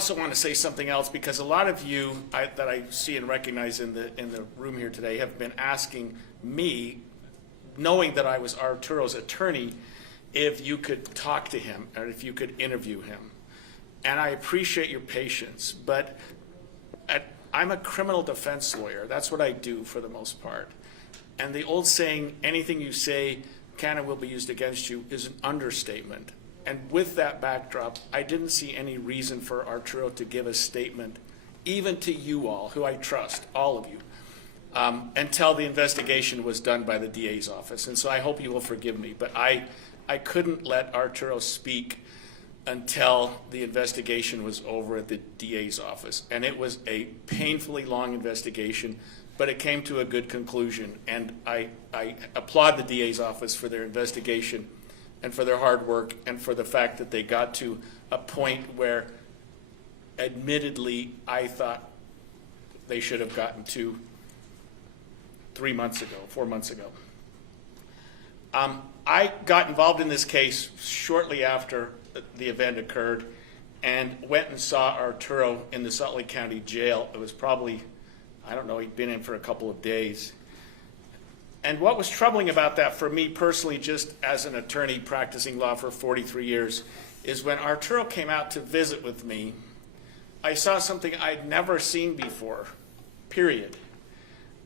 also want to say something else, because a lot of you that I see and recognize in the room here today have been asking me, knowing that I was Arturo's attorney, if you could talk to him or if you could interview him. And I appreciate your patience, but I'm a criminal defense lawyer. That's what I do for the most part. And the old saying, anything you say can and will be used against you, is an understatement. And with that backdrop, I didn't see any reason for Arturo to give a statement, even to you all, who I trust, all of you, until the investigation was done by the DA's office. And so I hope you will forgive me, but I couldn't let Arturo speak until the investigation was over at the DA's office. And it was a painfully long investigation, but it came to a good conclusion. And I applaud the DA's office for their investigation and for their hard work and for the fact that they got to a point where, admittedly, I thought they should have gotten to 4 months ago. I got involved in this case shortly after the event occurred and went and saw Arturo in the Salt Lake County Jail. It was probably, I don't know, he'd been in for a couple of days. And what was troubling about that for me personally, just as an attorney practicing law for 43 years, is when Arturo came out to visit with me, I saw something I'd never seen before, period.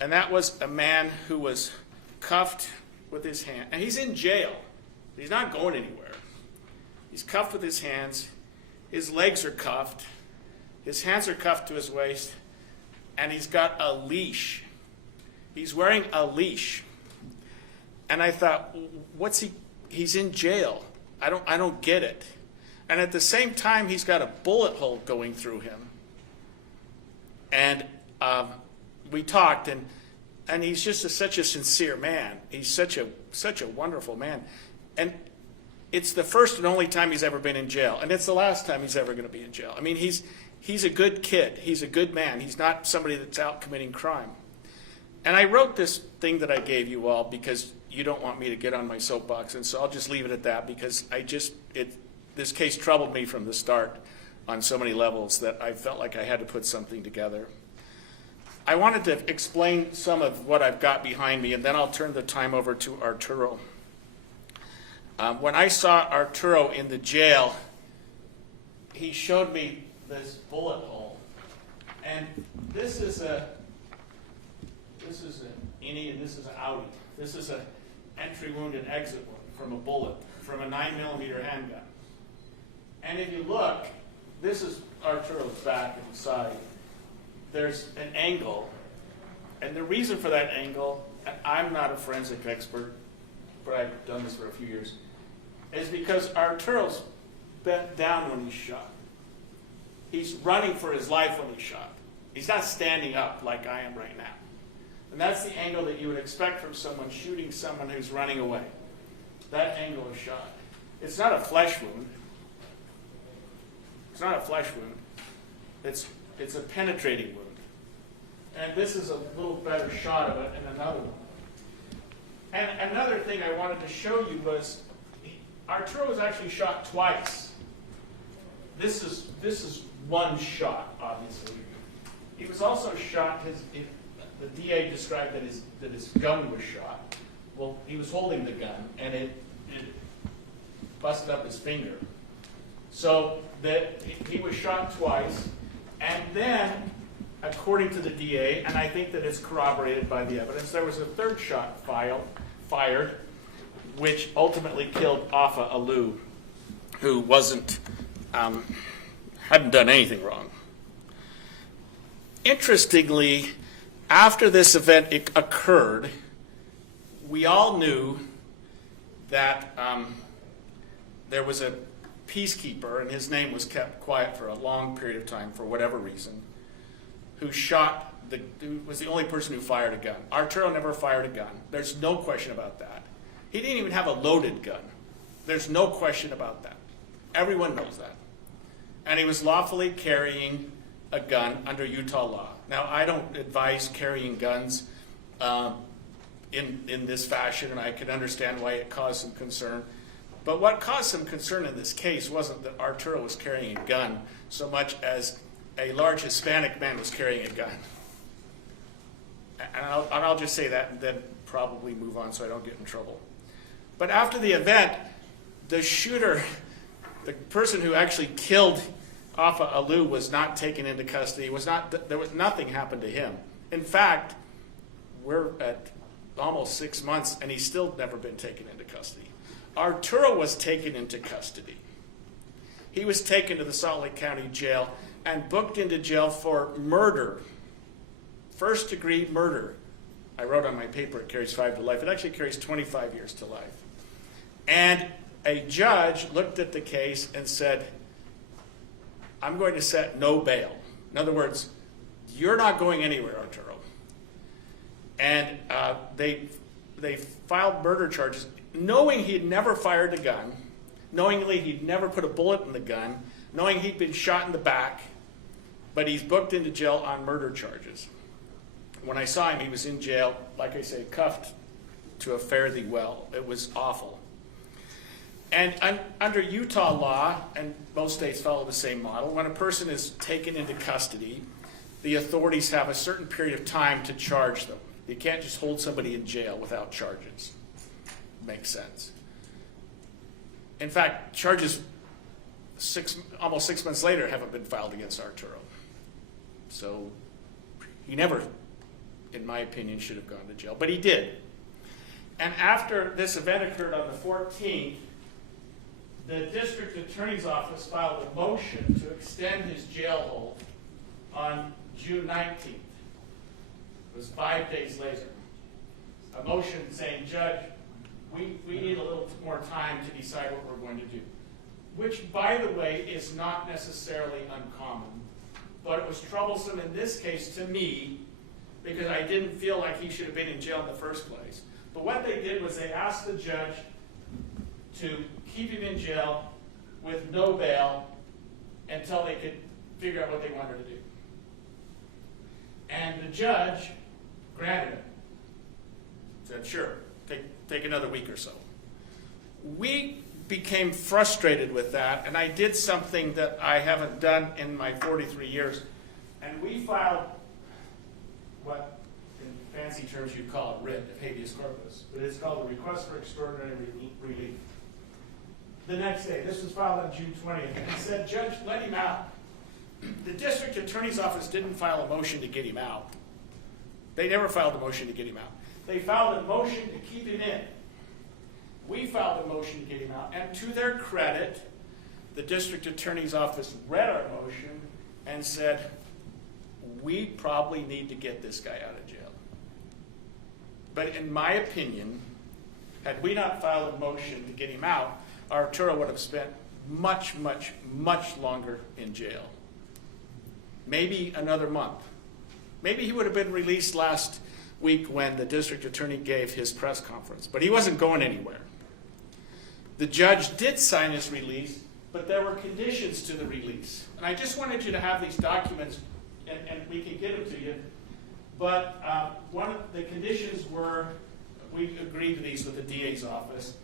And that was a man who was cuffed with his hand. And he's in jail. He's not going anywhere. He's cuffed with his hands. His legs are cuffed. His hands are cuffed to his waist. And he's got a leash. He's wearing a leash. And I thought, he's in jail. I don't get it. And at the same time, he's got a bullet hole going through him. And we talked, and he's just such a sincere man. He's such a wonderful man. And it's the first and only time he's ever been in jail. And it's the last time he's ever going to be in jail. I mean, he's a good kid. He's a good man. He's not somebody that's out committing crime. And I wrote this thing that I gave you all because you don't want me to get on my soapbox, and so I'll just leave it at that, because this case troubled me from the start on so many levels that I felt like I had to put something together. I wanted to explain some of what I've got behind me, and then I'll turn the time over to Arturo. When I saw Arturo in the jail, he showed me this bullet hole, and this is an innie and this is an outie. This is an entry wound and exit wound from a bullet, from a 9mm handgun. And if you look, this is Arturo's back and side. There's an angle, and the reason for that angle, and I'm not a forensic expert, but I've done this for a few years, is because Arturo's bent down when he's shot. He's running for his life when he's shot. He's not standing up like I am right now. And that's the angle that you would expect from someone shooting someone who's running away. That angle is shot. It's not a flesh wound. It's not a flesh wound. It's a penetrating wound. And this is a little better shot of it and another one. And another thing I wanted to show you was Arturo was actually shot twice. This is one shot, obviously. He was also shot, the DA described that his gun was shot. Well, he was holding the gun, and it busted up his finger. So that he was shot twice, and then, according to the DA, and I think that it's corroborated by the evidence, there was a third shot fired, which ultimately killed Afa Ah Loo, who hadn't done anything wrong. Interestingly, after this event occurred, we all knew that there was a peacekeeper, and his name was kept quiet for a long period of time for whatever reason, who was the only person who fired a gun. Arturo never fired a gun. There's no question about that. He didn't even have a loaded gun. There's no question about that. Everyone knows that. And he was lawfully carrying a gun under Utah law. Now, I don't advise carrying guns in this fashion, and I can understand why it caused some concern. But what caused some concern in this case wasn't that Arturo was carrying a gun so much as a large Hispanic man was carrying a gun. And I'll just say that and then probably move on so I don't get in trouble. But after the event, the shooter, the person who actually killed Afa Ah Loo, was not taken into custody. Nothing happened to him. In fact, we're at almost 6 months and he's still never been taken into custody. Arturo was taken into custody. He was taken to the Salt Lake County Jail and booked into jail for murder. First-degree murder. I wrote on my paper it carries 5 to life. It actually carries 25 years to life. And a judge looked at the case and said, I'm going to set no bail. In other words, you're not going anywhere, Arturo. And they filed murder charges, knowing he'd never fired a gun, knowingly he'd never put a bullet in the gun, knowing he'd been shot in the back, but he's booked into jail on murder charges. When I saw him, he was in jail, like I say, cuffed to a fare thee well. It was awful. And under Utah law, and most states follow the same model, when a person is taken into custody, the authorities have a certain period of time to charge them. You can't just hold somebody in jail without charges. Makes sense. In fact, charges almost 6 months later haven't been filed against Arturo. So he never, in my opinion, should have gone to jail, but he did. And after this event occurred on the 14th, the district attorney's office filed a motion to extend his jail hold on June 19th. It was 5 days later. A motion saying, Judge, we need a little more time to decide what we're going to do. Which, by the way, is not necessarily uncommon. But it was troublesome in this case to me because I didn't feel like he should have been in jail in the first place. But what they did was they asked the judge to keep him in jail with no bail until they could figure out what they wanted to do. And the judge granted it. Said, sure, take another week or so. We became frustrated with that, and I did something that I haven't done in my 43 years. And we filed what, in fancy terms, you'd call it writ, habeas corpus. But it's called a request for extraordinary relief. The next day, this was filed on June 20th, and he said, Judge, let him out. The district attorney's office didn't file a motion to get him out. They never filed a motion to get him out. They filed a motion to keep him in. We filed a motion to get him out, and to their credit, the district attorney's office read our motion and said, we probably need to get this guy out of jail. But in my opinion, had we not filed a motion to get him out, Arturo would have spent much, much, much longer in jail. Maybe another month. Maybe he would have been released last week when the district attorney gave his press conference, but he wasn't going anywhere. The judge did sign his release, but there were conditions to the release. And I just wanted you to have these documents, and we can get them to you. But one of the conditions were, we agreed to these with the DA's office,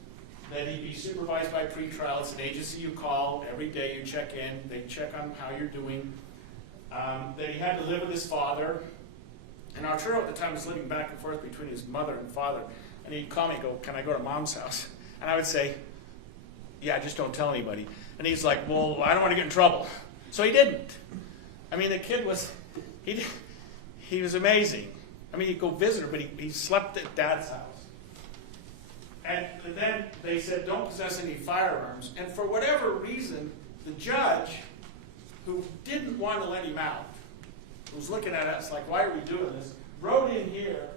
that he be supervised by pretrial. It's an agency you call. Every day you check in. They check on how you're doing. That he had to live with his father. And Arturo at the time was living back and forth between his mother and father. And he'd call me and go, can I go to Mom's house? And I would say, yeah, just don't tell anybody. And he's like, well, I don't want to get in trouble. So he didn't. I mean, the kid was, he was amazing. I mean, he'd go visit her, but he slept at Dad's house. And then they said, don't possess any firearms. And for whatever reason, the judge, who didn't want to let him out, who was looking at us like, why are we doing this, wrote in here,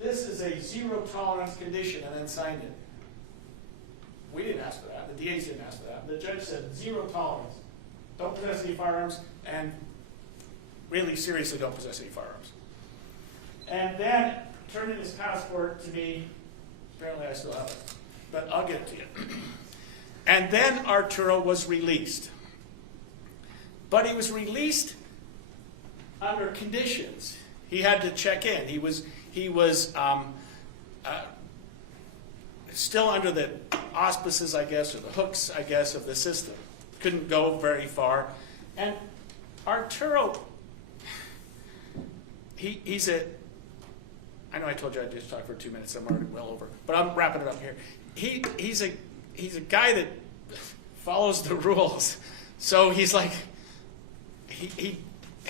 this is a zero tolerance condition, and then signed it. We didn't ask for that. The DAs didn't ask for that. The judge said, zero tolerance. Don't possess any firearms, and really seriously don't possess any firearms. And then turned in his passport to me. Apparently I still have it, but I'll get it to you. And then Arturo was released. But he was released under conditions. He had to check in. He was still under the auspices, I guess, or the hooks, I guess, of the system. Couldn't go very far. And Arturo, he's a, I know I told you I'd just talk for 2 minutes, I'm already well over, but I'm wrapping it up here. He's a guy that follows the rules. So he's like, he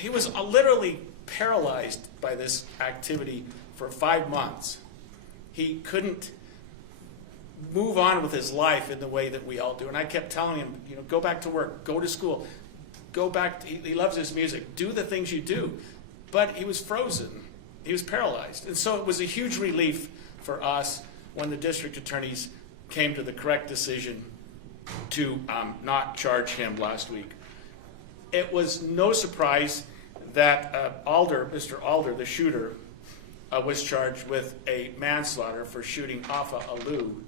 was literally paralyzed by this activity for 5 months. He couldn't move on with his life in the way that we all do. And I kept telling him, you know, go back to work, go to school, go back. He loves his music. Do the things you do. But he was frozen. He was paralyzed. And so it was a huge relief for us when the district attorneys came to the correct decision to not charge him last week. It was no surprise that Mr. Alder, the shooter, was charged with a manslaughter for shooting Afa Ah Loo.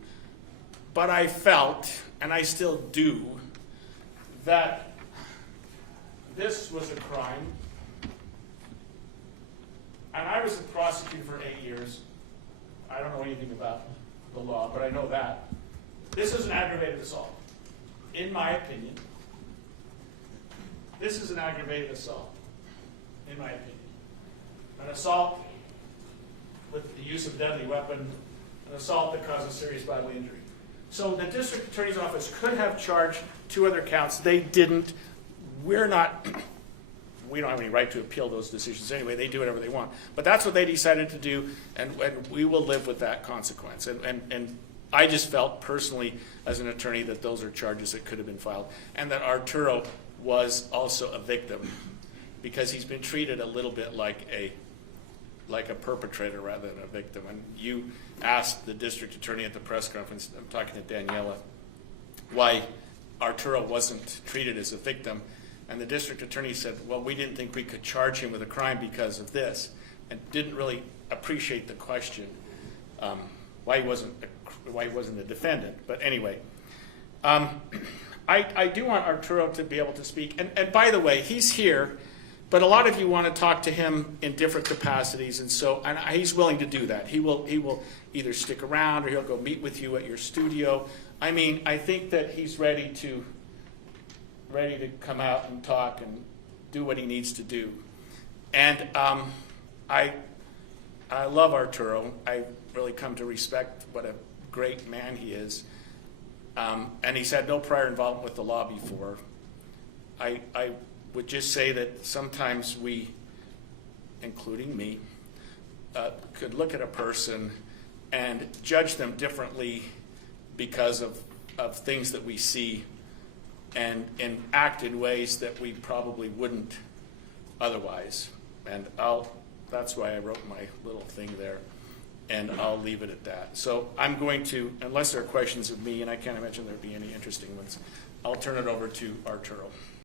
But I felt, and I still do, that this was a crime. And I was a prosecutor for 8 years. I don't know anything about the law, but I know that. This is an aggravated assault. In my opinion, this is an aggravated assault. In my opinion. An assault with the use of a deadly weapon, an assault that causes serious bodily injury. So the district attorney's office could have charged 2 other counts. They didn't. We don't have any right to appeal those decisions anyway. They do whatever they want. But that's what they decided to do, and we will live with that consequence. And I just felt personally as an attorney that those are charges that could have been filed, and that Arturo was also a victim because he's been treated a little bit like a perpetrator rather than a victim. And you asked the district attorney at the press conference, I'm talking to Daniela, why Arturo wasn't treated as a victim. And the district attorney said, well, we didn't think we could charge him with a crime because of this, and didn't really appreciate the question, why he wasn't a defendant. But anyway, I do want Arturo to be able to speak. And by the way, he's here, but a lot of you want to talk to him in different capacities, and he's willing to do that. He will either stick around or he'll go meet with you at your studio. I mean, I think that he's ready to come out and talk and do what he needs to do. And I love Arturo. I really come to respect what a great man he is. And he's had no prior involvement with the law before. I would just say that sometimes we, including me, could look at a person and judge them differently because of things that we see and act in ways that we probably wouldn't otherwise. And that's why I wrote my little thing there, and I'll leave it at that. So I'm going to, unless there are questions of me, and I can't imagine there'd be any interesting ones, I'll turn it over to Arturo.